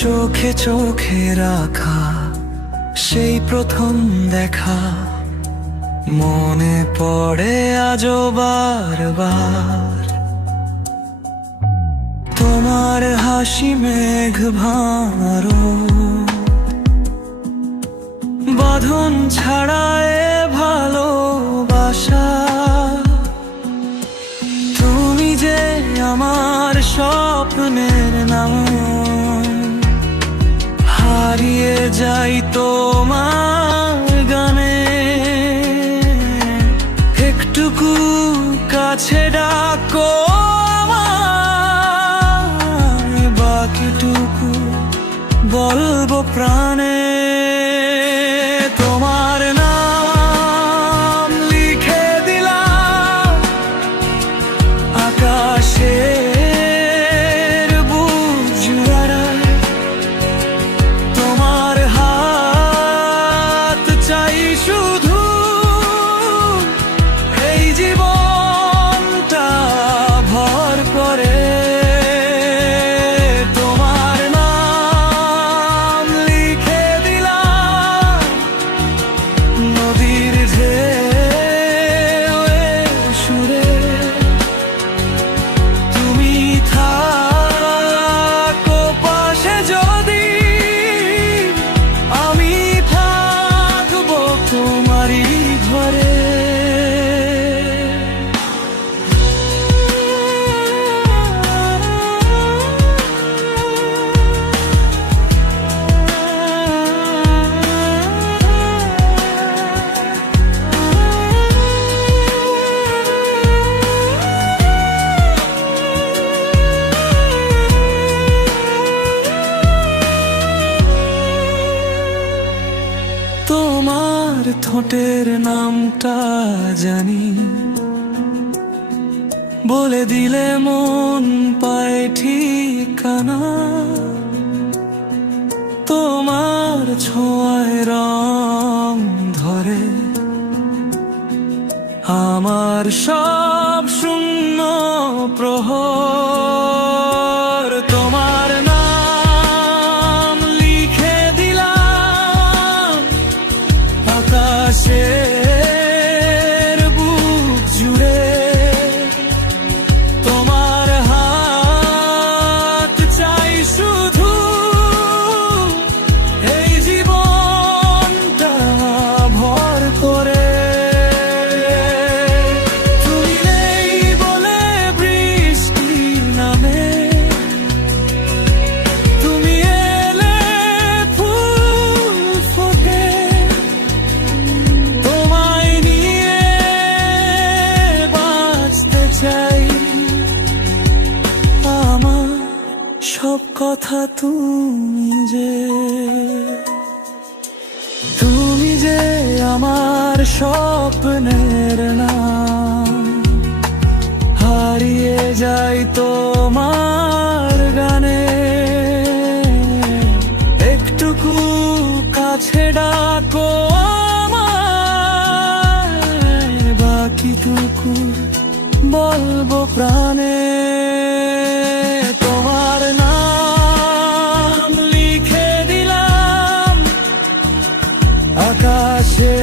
চোখে চোখে রাখা সেই প্রথম দেখা মনে পড়ে আজও বারবার। তোমার হাসি মেঘ ভাঙারো বাঁধন ছাড়ায় ভালোবাসা। তুমি যে আমার স্বপ্নের নাম, হারিয়ে যাই তোমার গানে। একটুকু কাছে ডাকো আমায়, বাকিটুকু বলবো প্রাণে। তোমার নাম লিখে দিলাম আকাশে তোমার ঠোঁটের নামটা জানি, বলে দিলে মন পায় ঠিকানা। তোমার ছোঁয়ায় রং ধরে আমার সব শূন্য প্রহর। তোমার নাম লিখে দিলাম আকাশের বুক জুড়ে। তোমার হাত চাই শুধু, এই জীবনটা ভর করে। তুমি নেই বলে বৃষ্টি নামে, তুমি এলে ফুল ফোটে। তোমায় নিয়ে বাঁচতে চাই, আমার সব কথা তুমি যে আমার স্বপ্নের নাম। হারিয়ে যাই তোমার গানে, একটুকু কাছে ডাকো আমায়, বাকিটুকু বলবো প্রাণে। তোমার নাম লিখে দিলাম আকাশে